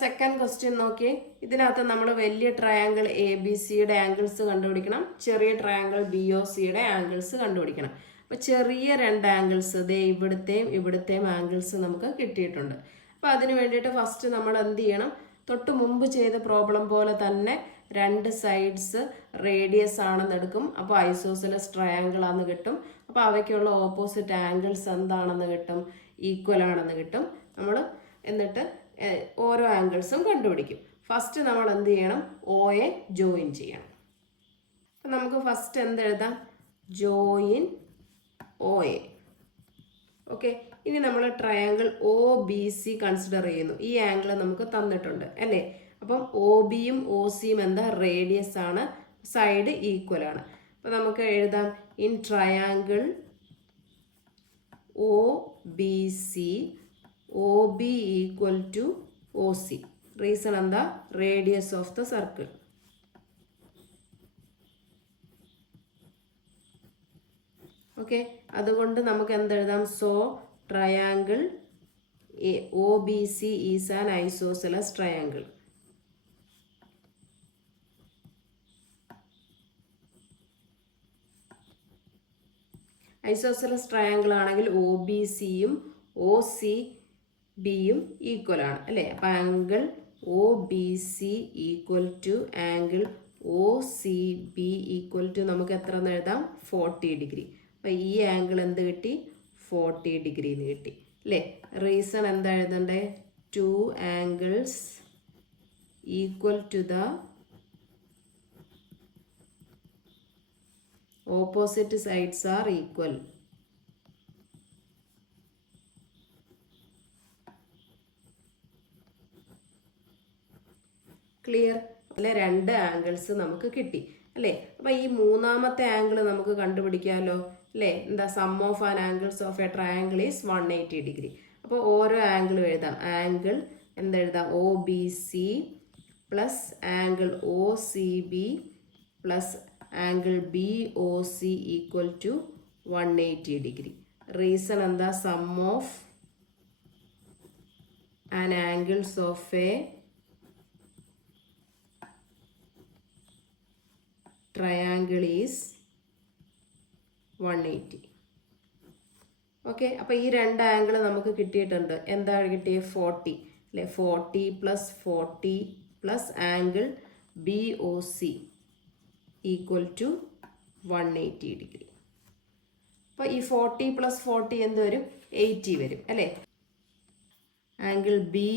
സെക്കൻഡ് ക്വസ്റ്റ്യൻ നോക്കിയേ. ഇതിനകത്ത് നമ്മൾ വലിയ ട്രയാങ്കിൾ ABCയുടെ ആംഗിൾസ് കണ്ടുപിടിക്കണം, ചെറിയ ട്രയാങ്കിൾ BOCയുടെ ആംഗിൾസ് കണ്ടുപിടിക്കണം. അപ്പോൾ ചെറിയ രണ്ട് ആംഗിൾസ് ഇവിടുത്തെയും ആംഗിൾസ് നമുക്ക് കിട്ടിയിട്ടുണ്ട്. അപ്പോൾ അതിന് വേണ്ടിയിട്ട് ഫസ്റ്റ് നമ്മൾ എന്ത് ചെയ്യണം? തൊട്ട് മുമ്പ് ചെയ്ത പ്രോബ്ലം പോലെ തന്നെ രണ്ട് സൈഡ്സ് റേഡിയസ് ആണെന്ന് എടുക്കും. അപ്പോൾ ഐസോസെലസ് ട്രയാങ്കിൾ ആണെന്ന് കിട്ടും. അപ്പോൾ അവയ്ക്കുള്ള ഓപ്പോസിറ്റ് ആംഗിൾസ് എന്താണെന്ന് കിട്ടും? ഈക്വൽ ആണെന്ന് കിട്ടും. നമ്മൾ എന്നിട്ട് ഓരോ ആംഗിൾസും കണ്ടുപിടിക്കും. ഫസ്റ്റ് നമ്മൾ എന്ത് ചെയ്യണം? OA ജോയിൻ ചെയ്യണം. അപ്പം നമുക്ക് ഫസ്റ്റ് എന്തെഴുതാം? Join OA. ഓക്കെ, ഇനി നമ്മൾ ട്രയാങ്കിൾ OBC കൺസിഡർ ചെയ്യുന്നു. ഈ ആംഗിൾ നമുക്ക് തന്നിട്ടുണ്ട് അല്ലേ. അപ്പം OBയും OCയും എന്താ? റേഡിയസ് ആണ്, സൈഡ് ഈക്വൽ ആണ്. അപ്പം നമുക്ക് എഴുതാം in triangle OBC OB equal to OC. Reason എന്താ? Radius of the circle. Okay, അതുകൊണ്ട് നമുക്ക് എന്തെഴുതാം? So triangle OBC is an isosceles triangle. Isosceles triangle ആണെങ്കിൽ OBCയും OCBയും ഈക്വൽ ആണ് അല്ലേ. അപ്പം angle OBC equal to angle OCB equal to നമുക്ക് എത്ര എന്ന് എഴുതാം? 40 ഡിഗ്രി. അപ്പം ഈ ആംഗിൾ എന്ത് കിട്ടി? 40 ഡിഗ്രി എന്ന് കിട്ടി അല്ലേ. റീസൺ എന്താ എഴുതണ്ടേ? 2 angles equal to the opposite sides are equal. Clear? അല്ലെ, രണ്ട് ആംഗിൾസ് നമുക്ക് കിട്ടി. അല്ലേ? അപ്പം ഈ മൂന്നാമത്തെ ആംഗിൾ നമുക്ക് കണ്ടുപിടിക്കാമല്ലോ അല്ലേ? എന്താ sum of an angles of a triangle is 180 degree. അപ്പോൾ ഓരോ ആംഗിളും എഴുതാം. ആംഗിൾ എന്തെഴുതാം? O B C plus angle O C B plus angle B O C equal to 180 degree. Reason എന്താ? Sum of an angles of a triangle is 180. Okay, അപ്പോൾ ഈ രണ്ട് angle നമുക്ക് കിട്ടിയിട്ടുണ്ട്. എന്താണ് കിട്ടിയത്? 40 അല്ലേ? 40 plus 40 plus angle B O C equal to 180 degree. അപ്പോൾ ഈ 40 പ്ലസ് 40 എന്ത് വരും? 80 വരും അല്ലേ? Angle B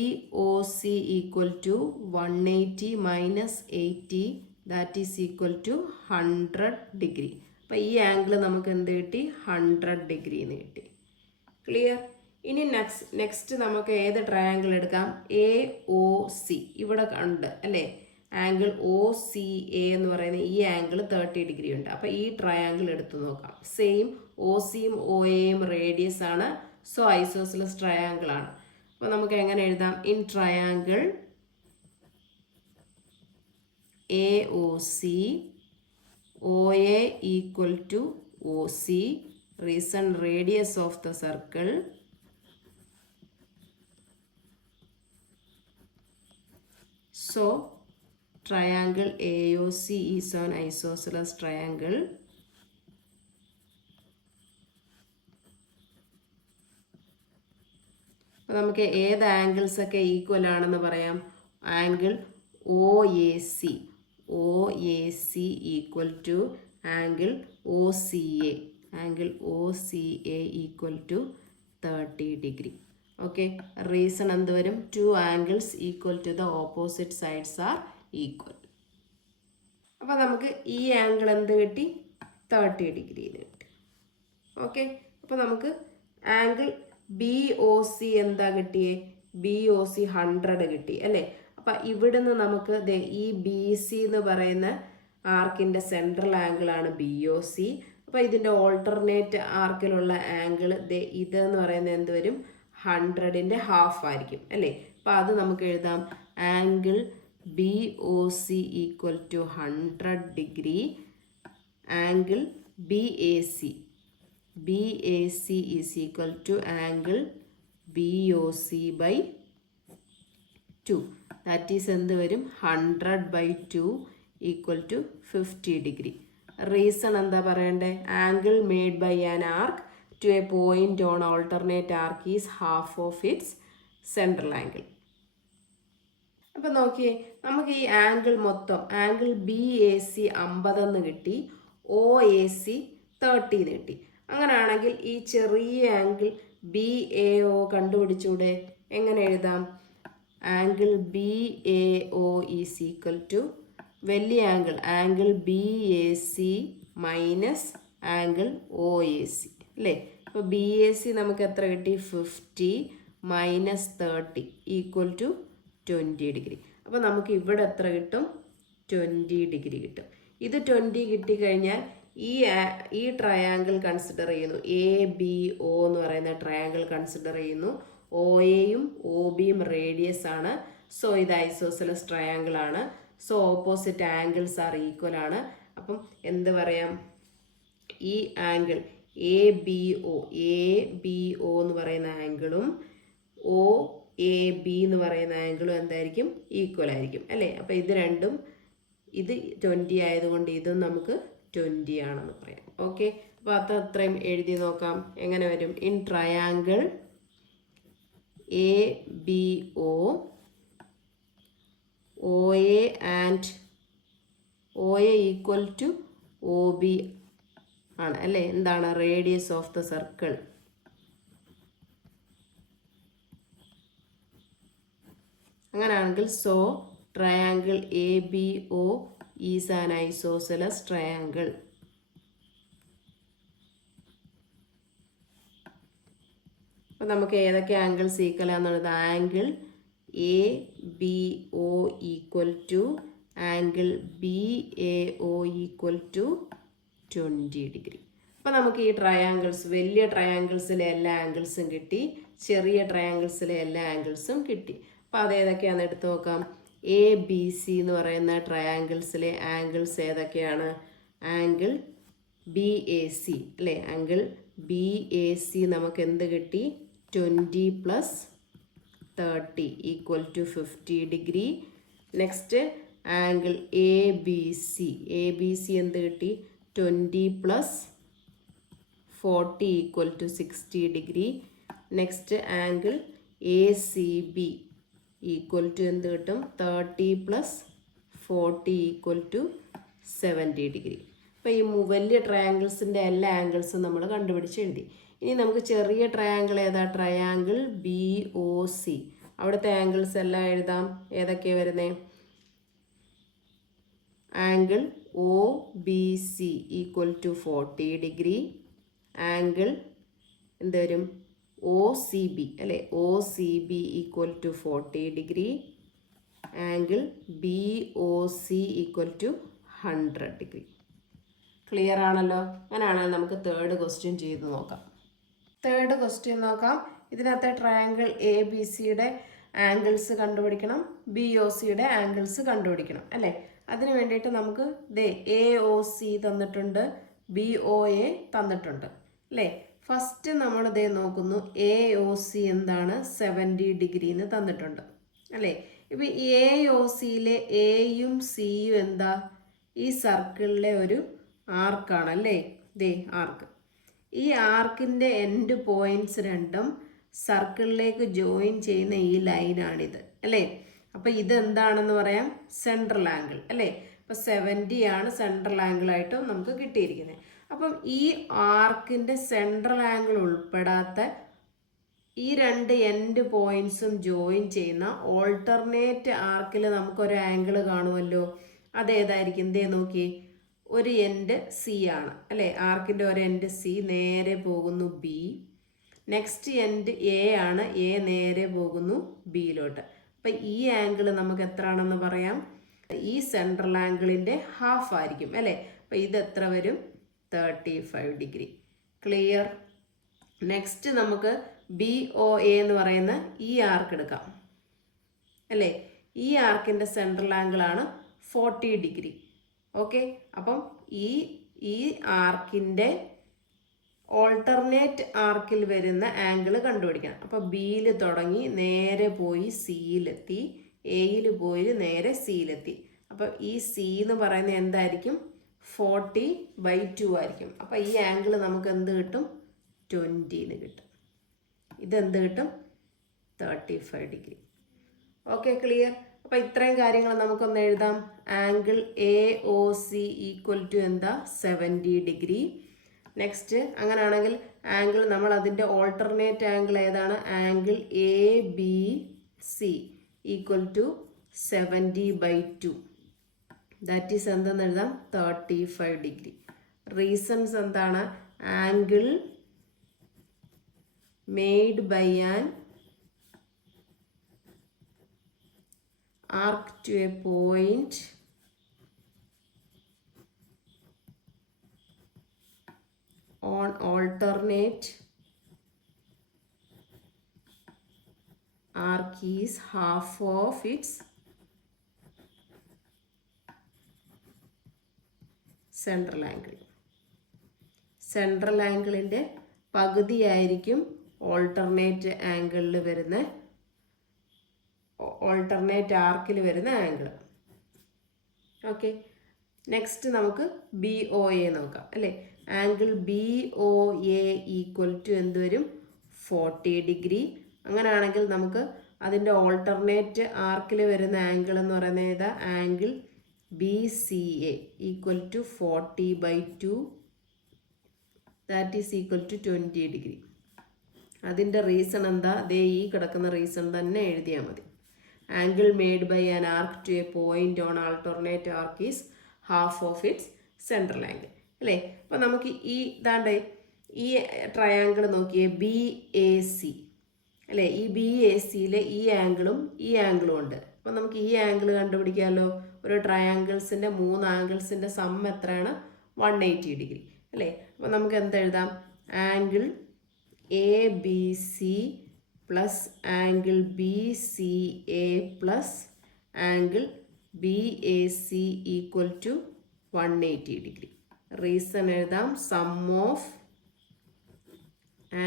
O C equal to 180 minus 80 that is equal to 100 degree. അപ്പോൾ ഈ ആംഗിൾ നമുക്ക് എന്ത് കിട്ടി? 100 ഡിഗ്രി എന്ന് കിട്ടി. ക്ലിയർ? ഇനി നെക്സ്റ്റ് നമുക്ക് ഏത് ട്രയാങ്കിൾ എടുക്കാം? എ ഒ സി ഇവിടെ ഉണ്ട് അല്ലേ? ആംഗിൾ ഒ സി എ എന്ന് പറയുന്ന ഈ ആംഗിൾ 30 ഡിഗ്രി ഉണ്ട്. അപ്പോൾ ഈ ട്രയാങ്കിൾ എടുത്തു നോക്കാം. സെയിം ഒ സിയും ഒ എയും റേഡിയസ് ആണ്. സോ ഐസോസെലസ് ട്രയാങ്കിൾ ആണ്. അപ്പോൾ നമുക്ക് എങ്ങനെ എഴുതാം? In triangle A O C O A equal to O C, reason radius of the circle so triangle AOC is an isosceles triangle. അപ്പോൾ നമുക്ക് ഏത് ആംഗിൾസ് ഒക്കെ ഈക്വൽ ആണെന്ന് പറയാം? Angle O A C equal to angle O C A. Angle O C A equal to 30 degree. Okay, reason എന്ത് വരും? Two angles equal to the opposite sides are equal. അപ്പോൾ നമുക്ക് ഈ ആംഗിൾ എന്ത് കിട്ടി? 30 ഡിഗ്രി കിട്ടി. ഓക്കെ, അപ്പോൾ നമുക്ക് ആംഗിൾ ബി ഒ സി എന്താ കിട്ടിയേ? ബി ഒ സി 100 കിട്ടി അല്ലേ? അപ്പം ഇവിടുന്ന് നമുക്ക് ഈ ബി സി എന്ന് പറയുന്ന ആർക്കിൻ്റെ സെൻട്രൽ ആംഗിളാണ് ബി ഒ സി. അപ്പോൾ ഇതിൻ്റെ ഓൾട്ടർനേറ്റ് ആർക്കിലുള്ള ആംഗിൾ ഇതെന്ന് പറയുന്നത് എന്ത് വരും? 100ൻ്റെ ഹാഫ് ആയിരിക്കും അല്ലേ? അപ്പോൾ അത് നമുക്ക് എഴുതാം. Angle B O C equal to 100 degree. Angle B A C is equal to angle B O C by 2. That is എന്ത് വരും? 100/2 ഈക്വൽ ടു 50 ഡിഗ്രി. റീസൺ എന്താ പറയണ്ടേ? Angle made by an arc to a point on alternate arc is half of its central angle. അപ്പം നോക്കിയേ, നമുക്ക് ഈ angle മൊത്തം angle B A C 50 എന്ന് കിട്ടി, ഒ എ സി 30 എന്ന് കിട്ടി. അങ്ങനെയാണെങ്കിൽ ഈ ചെറിയ ആംഗിൾ ബി എ ഒ കണ്ടുപിടിച്ചൂടെ? എങ്ങനെ എഴുതാം? Angle B A O is equal to വലിയ angle B A C minus angle O A C അല്ലേ? അപ്പോൾ ബി എ സി നമുക്ക് എത്ര കിട്ടി? 50 മൈനസ് 30 ഈക്വൽ ടു 20 ഡിഗ്രി. അപ്പോൾ നമുക്ക് ഇവിടെ എത്ര കിട്ടും? 20 ഡിഗ്രി കിട്ടും. ഇത് 20 കിട്ടിക്കഴിഞ്ഞാൽ ഈ ട്രയാങ്കിൾ കൺസിഡർ ചെയ്യുന്നു. എ ബി ഒ എന്ന് പറയുന്ന ട്രയാങ്കിൾ കൺസിഡർ ചെയ്യുന്നു. ഒ എയും ഒ ബിയും റേഡിയസ് ആണ്. സോ ഇത് ഐസോസെലസ് ട്രയാങ്കിൾ ആണ്. So opposite angles are equal ആണ്. അപ്പം എന്ത് പറയാം? ഈ ആംഗിൾ എ ബി ഒ എന്ന് പറയുന്ന ആംഗിളും ഒ എ ബി എന്ന് പറയുന്ന ആംഗിളും എന്തായിരിക്കും? ഈക്വൽ ആയിരിക്കും അല്ലേ? അപ്പം ഇത് രണ്ടും ഇത് 20 ആയതുകൊണ്ട് ഇതും നമുക്ക് 20 ആണെന്ന് പറയാം. ഓക്കെ, അപ്പോൾ അത് അത്രയും എഴുതി നോക്കാം. എങ്ങനെ വരും? In triangle A B O O A and O A equal to O B ആണ് അല്ലേ? എന്താണ്? Radius of the circle. അങ്ങനെയാണെങ്കിൽ so triangle A B O is an isosceles triangle. അപ്പോൾ നമുക്ക് ഏതൊക്കെ ആംഗിൾസ് ഈക്വൽ ആണെന്നുള്ളത്? Angle A B O equal to angle B A O equal to 20 degree. അപ്പോൾ നമുക്ക് ഈ ട്രയാങ്കിൾസ്, വലിയ ട്രയാങ്കിൾസിലെ എല്ലാ ആംഗിൾസും കിട്ടി, ചെറിയ ട്രയാങ്കിൾസിലെ എല്ലാ ആംഗിൾസും കിട്ടി. അപ്പോൾ അതേതൊക്കെയാണെന്ന് എടുത്തു നോക്കാം. എ ബി സി എന്ന് പറയുന്ന ട്രയാങ്കിൾസിലെ ആംഗിൾസ് ഏതൊക്കെയാണ്? ആംഗിൾ ബി എ സി അല്ലേ, ആംഗിൾ ബി എ സി നമുക്ക് എന്ത് കിട്ടി? 20 + 30 equal to 50 degree. Next angle A B C എന്ത് കിട്ടി? 20 + 40 equal to 60 degree. Next angle A C B equal to എന്ത് കിട്ടും? 30 + 40 ഈക്വൽ ടു 70 ഡിഗ്രി. അപ്പോൾ ഈ വലിയ ട്രയാങ്കിൾസിൻ്റെ എല്ലാ ആംഗിൾസും നമ്മൾ കണ്ടുപിടിച്ച് എഴുതി. ഇനി നമുക്ക് ചെറിയ ട്രയാങ്കിൾ ഏതാ? Triangle B O C. അവിടുത്തെ ആംഗിൾസ് എല്ലാം എഴുതാം. ഏതൊക്കെയാണ് വരുന്നത്? Angle O B C equal to 40 degree. Angle എന്ത് വരും? ഒ സി ബി അല്ലേ, O C B equal to 40 degree. Angle B O C equal to 100 degree. Clear ആണല്ലോ? അങ്ങനെയാണെങ്കിൽ നമുക്ക് തേർഡ് ക്വസ്റ്റ്യൻ ചെയ്ത് നോക്കാം. തേർഡ് ക്വസ്റ്റ്യൻ നോക്കാം. ഇതിനകത്തെ ട്രയാങ്കിൾ എ ബി സിയുടെ ആംഗിൾസ് കണ്ടുപിടിക്കണം, ബി ഒ സിയുടെ ആംഗിൾസ് കണ്ടുപിടിക്കണം അല്ലേ. അതിന് വേണ്ടിയിട്ട് നമുക്ക് എ ഒ സി തന്നിട്ടുണ്ട്, ബി ഒ എ തന്നിട്ടുണ്ട് അല്ലേ. ഫസ്റ്റ് നമ്മൾ നോക്കുന്നു, എ ഒ സി എന്താണ്? 70 ഡിഗ്രി എന്ന് തന്നിട്ടുണ്ട് അല്ലേ. ഇപ്പം എ ഒ സിയിലെ എയും സിയും എന്താ? ഈ സർക്കിളിലെ ഒരു ആർക്കാണ് അല്ലേ. ആർക്ക്. ഈ ആർക്കിൻ്റെ എൻഡ് പോയിന്റ്സ് രണ്ടും സർക്കിളിലേക്ക് ജോയിൻ ചെയ്യുന്ന ഈ ലൈനാണിത് അല്ലേ. അപ്പോൾ ഇതെന്താണെന്ന് പറയാം? സെൻട്രൽ ആംഗിൾ അല്ലേ. അപ്പോൾ 70 ആണ് സെൻട്രൽ ആംഗിളായിട്ട് നമുക്ക് കിട്ടിയിരിക്കുന്നത്. അപ്പം ഈ ആർക്കിൻ്റെ സെൻട്രൽ ആംഗിൾ ഉൾപ്പെടാത്ത ഈ രണ്ട് എൻഡ് പോയിന്റ്സും ജോയിൻ ചെയ്യുന്ന ഓൾട്ടർനേറ്റ് ആർക്കിൽ നമുക്കൊരു ആംഗിൾ കാണുമല്ലോ. അതേതായിരിക്കും? നോക്കി, ഒരു എൻഡ് സി ആണ് അല്ലേ. ആർക്കിൻ്റെ ഒരു എൻഡ് സി നേരെ പോകുന്നു ബി. നെക്സ്റ്റ് എൻഡ് എ ആണ്, എ നേരെ പോകുന്നു ബിയിലോട്ട്. അപ്പം ഈ ആംഗിൾ നമുക്ക് എത്ര ആണെന്ന് പറയാം? ഈ സെൻട്രൽ ആംഗിളിൻ്റെ ഹാഫ് ആയിരിക്കും അല്ലേ. അപ്പം ഇത് എത്ര വരും? 35 ഡിഗ്രി. ക്ലിയർ. നെക്സ്റ്റ് നമുക്ക് ബി ഒ എ എന്ന് പറയുന്ന ഈ ആർക്ക് എടുക്കാം അല്ലേ. ഈ ആർക്കിൻ്റെ സെൻട്രൽ ആംഗിൾ ആണ് 40 ഡിഗ്രി. ഓക്കെ. അപ്പം ഈ ആർക്കിൻ്റെ ഓൾട്ടർനേറ്റ് ആർക്കിൽ വരുന്ന ആംഗിൾ കണ്ടുപിടിക്കണം. അപ്പോൾ ബിയിൽ തുടങ്ങി നേരെ പോയി സിയിലെത്തി, എയിൽ പോയി നേരെ സിയിലെത്തി. അപ്പോൾ ഈ സി എന്ന് പറയുന്നത് എന്തായിരിക്കും? 40/2 ആയിരിക്കും. അപ്പോൾ ഈ ആംഗിൾ നമുക്ക് എന്ത് കിട്ടും? 20 കിട്ടും. ഇതെന്ത് കിട്ടും? 35 ഡിഗ്രി. Okay, clear. അപ്പോൾ ഇത്രയും കാര്യങ്ങൾ നമുക്കൊന്ന് എഴുതാം. Angle A O C equal to എന്താ? 70 ഡിഗ്രി. നെക്സ്റ്റ് അങ്ങനെയാണെങ്കിൽ ആംഗിൾ നമ്മൾ അതിൻ്റെ ഓൾട്ടർനേറ്റ് ആംഗിൾ ഏതാണ്? Angle A B C equal to 70/2. That is എന്തെന്ന് എഴുതാം? 35 ഡിഗ്രി. റീസൺസ് എന്താണ്? Angle made by an arc to a point on alternate arc is half of its central angle. Central ആംഗിളിൻ്റെ പകുതിയായിരിക്കും alternate ആംഗിളിൽ വരുന്ന alternate ആർക്കിൽ വരുന്ന ആംഗിൾ. ഓക്കെ. നെക്സ്റ്റ് നമുക്ക് ബി ഒ എ നോക്കാം അല്ലേ. Angle B O A equal to എന്ത് വരും? 40 ഡിഗ്രി. അങ്ങനെയാണെങ്കിൽ നമുക്ക് അതിൻ്റെ ഓൾട്ടർനേറ്റ് ആർക്കിൽ വരുന്ന ആംഗിൾ എന്ന് പറയുന്നത് ഏതാ? Angle B C A equal to 40/2. That is equal to 20 degree. അതിൻ്റെ റീസൺ എന്താ? ഈ കിടക്കുന്ന റീസൺ തന്നെ എഴുതിയാൽ മതി. Angle made by an arc to a point on alternate arc is half of its central angle അല്ലേ. അപ്പോൾ നമുക്ക് ഈ ട്രയാങ്കിൾ നോക്കിയേ, ബി എ സി അല്ലേ. ഈ ബി എ സിയിലെ ഈ ആംഗിളും ഉണ്ട് അപ്പോൾ നമുക്ക് ഈ ആംഗിൾ കണ്ടുപിടിക്കാമല്ലോ. ഒരു ട്രയാങ്കിൾസിൻ്റെ 3 ആംഗിൾസിൻ്റെ സം എത്രയാണ്? 180 ഡിഗ്രി അല്ലേ. അപ്പോൾ നമുക്ക് എന്തെഴുതാം? Angle A B C plus angle B C A plus angle B A C equal to 180 degree. Reason എഴുതാം. Sum of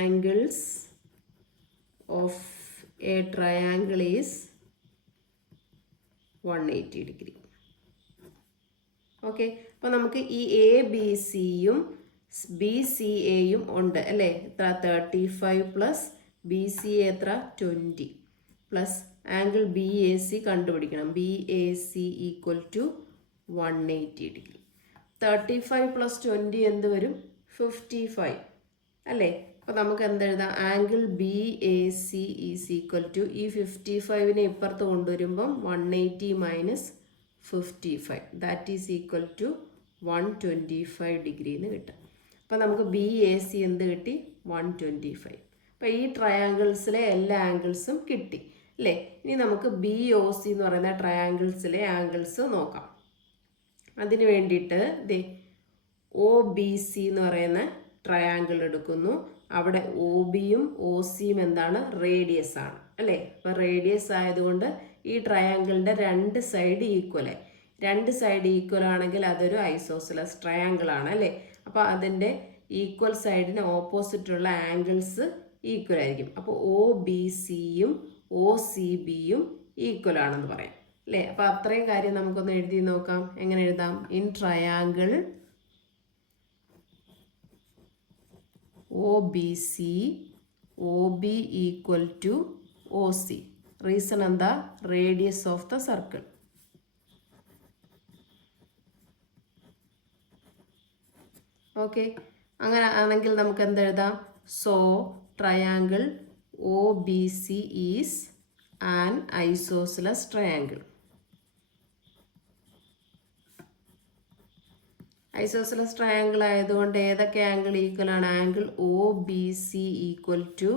angles of a triangle is 180 degree. Okay, അപ്പോൾ നമുക്ക് ഈ എ ബി സിയും ബി സി എയും ഉണ്ട് അല്ലേ. എത്ര? 35 plus B C A എത്ര? 20 plus angle B A C കണ്ടുപിടിക്കണം. B A C equal to 180 degree. 35 plus 20 എന്ത് വരും? 55 അല്ലേ. അപ്പോൾ നമുക്ക് എന്തെഴുതാം? Angle B A C is equal to ഈ 55നെ ഇപ്പുറത്ത് കൊണ്ടുവരുമ്പം 180 minus 55 that is equal to 125 degree എന്ന് കിട്ടും. അപ്പോൾ നമുക്ക് ബി എ സി എന്ത് കിട്ടി? 125. അപ്പോൾ ഈ ട്രയാങ്കിൾസിലെ എല്ലാ ആംഗിൾസും കിട്ടി അല്ലേ. ഇനി നമുക്ക് ബി ഒ സി എന്ന് പറയുന്ന ട്രയാങ്കിൾസിലെ ആംഗിൾസ് നോക്കാം. അതിന് വേണ്ടിയിട്ട് ഒ ബി സി എന്ന് പറയുന്ന ട്രയാങ്കിൾ എടുക്കുന്നു. അവിടെ ഒ ബിയും ഒ സിയും എന്താണ്? റേഡിയസ് ആണ് അല്ലേ. അപ്പോൾ റേഡിയസ് ആയതുകൊണ്ട് ഈ ട്രയാങ്കിളിൻ്റെ 2 സൈഡ് ഈക്വലായി. 2 സൈഡ് ഈക്വൽ ആണെങ്കിൽ അതൊരു ഐസോസിലസ് ട്രയാങ്കിൾ ആണ് അല്ലേ. അപ്പോൾ അതിൻ്റെ ഈക്വൽ സൈഡിന് ഓപ്പോസിറ്റുള്ള ആംഗിൾസ് ഈക്വൽ ആയിരിക്കും. അപ്പോൾ ഒ ബി സിയും ഒ സി ബിയും ഈക്വൽ ആണെന്ന് പറയാം അല്ലേ. അപ്പോൾ അത്രയും കാര്യം നമുക്കൊന്ന് എഴുതി നോക്കാം. എങ്ങനെ എഴുതാം? In triangle OBC OB equal to OC. Reason എന്താ? Radius of the circle. Okay, അങ്ങനെ ആണെങ്കിൽ നമുക്ക് എന്തെഴുതാം? So triangle OBC is an isosceles triangle. Isosceles triangle ആയതുകൊണ്ട് ഏതൊക്കെ ആംഗിൾ ഈക്വൽ ആണ്? Angle O B C equal to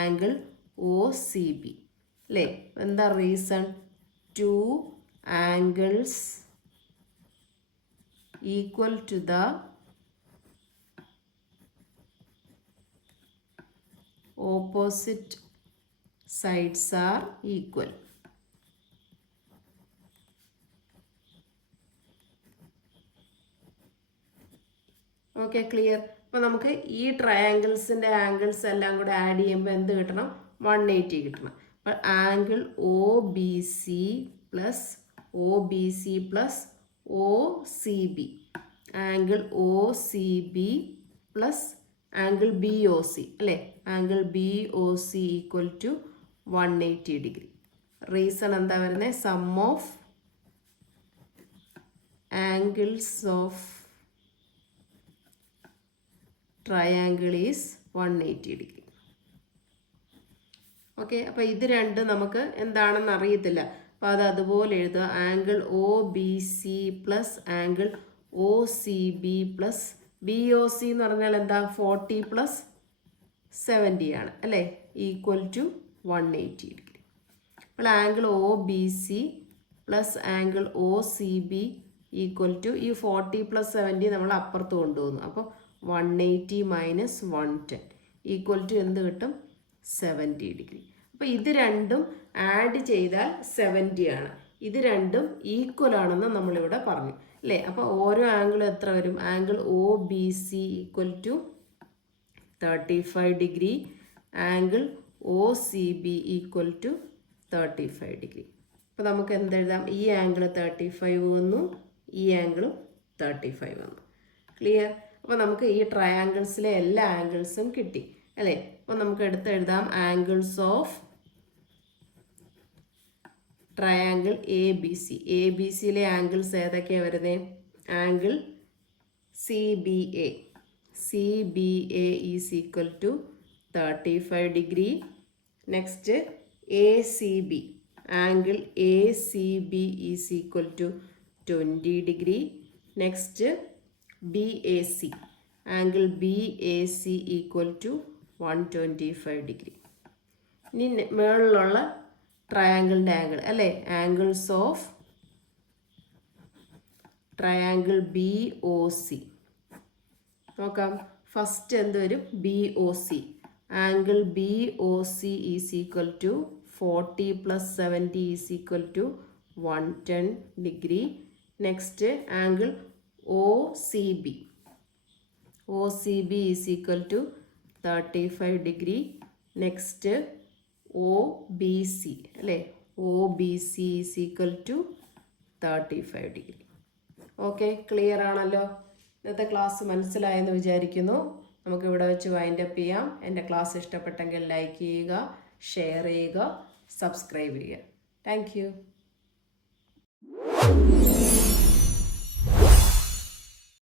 angle O C B അല്ലേ. എന്താ reason? 2 angles equal to the opposite sides are equal. Okay, clear. അപ്പോൾ നമുക്ക് ഈ ട്രയാങ്കിൾസിൻ്റെ angles എല്ലാം കൂടെ ആഡ് ചെയ്യുമ്പോൾ എന്ത് കിട്ടണം? 180 കിട്ടണം. അപ്പോൾ angle O B C plus O B C plus O C B, angle O C B plus angle B O C അല്ലേ. Angle B O C equal to 180 degree. Reason എന്താ വരുന്നത്? Sum of angles of triangle is 180 degree. Okay, അപ്പോൾ ഇത് രണ്ട് നമുക്ക് എന്താണെന്ന് അറിയത്തില്ല. അപ്പോൾ അത് അതുപോലെ എഴുതുക. Angle O B C plus angle O C B plus B O C എന്ന് പറഞ്ഞാൽ എന്താ? 40 പ്ലസ് 70 ആണ് അല്ലേ. Equal to 180 degree. അപ്പോൾ angle O B C plus angle O C B equal to ഈ 40 പ്ലസ് 70 നമ്മൾ അപ്പുറത്ത് കൊണ്ടുപോകുന്നു. അപ്പോൾ 180 മൈനസ് 110 ഈക്വൽ ടു എന്ത് കിട്ടും? 70 ഡിഗ്രി. അപ്പോൾ ഇത് രണ്ടും ആഡ് ചെയ്താൽ 70 ആണ്. ഇത് രണ്ടും ഈക്വൽ ആണെന്ന് നമ്മളിവിടെ പറഞ്ഞു അല്ലേ. അപ്പോൾ ഓരോ ആംഗിളും എത്ര വരും? Angle O B C equal to 35 degree, angle O C B equal to 35 degree. അപ്പോൾ നമുക്ക് എന്തെഴുതാം? ഈ ആംഗിൾ 35 വന്നു, ഈ ആംഗിളും 35 വന്നു. ക്ലിയർ. അപ്പോൾ നമുക്ക് ഈ ട്രയാങ്കിൾസിലെ എല്ലാ ആംഗിൾസും കിട്ടി അല്ലേ. അപ്പോൾ നമുക്ക് എടുത്തെഴുതാം angles of triangle A B C. A B സിയിലെ ആംഗിൾസ് ഏതൊക്കെയാണ് വരുന്നത്? Angle C B A. C B A is equal to 35 degree. Next A C B. Angle A C B is equal to 20 degree. Next B A C. Angle B A C equal to 125 degree. ഇനി മുകളിലുള്ള ട്രയാങ്കിളിൻ്റെ angle അല്ലേ, angles of triangle B O C. നോക്കാം, first എന്ത് വരും, B O C. Angle B O C is equal to 40 + 70 is equal to 110 degree. Next angle O C B. O C B is equal to 35 degree. Next O B C അല്ലേ, O B C is equal to 35 degree. Okay, clear ആണല്ലോ? ഇന്നത്തെ class മനസ്സിലായെന്ന് വിചാരിക്കുന്നു. നമുക്ക് ഇവിടെ വെച്ച് wind up ചെയ്യാം. എൻ്റെ ക്ലാസ് ഇഷ്ടപ്പെട്ടെങ്കിൽ ലൈക്ക് ചെയ്യുക, ഷെയർ ചെയ്യുക, സബ്സ്ക്രൈബ് ചെയ്യുക. Thank you.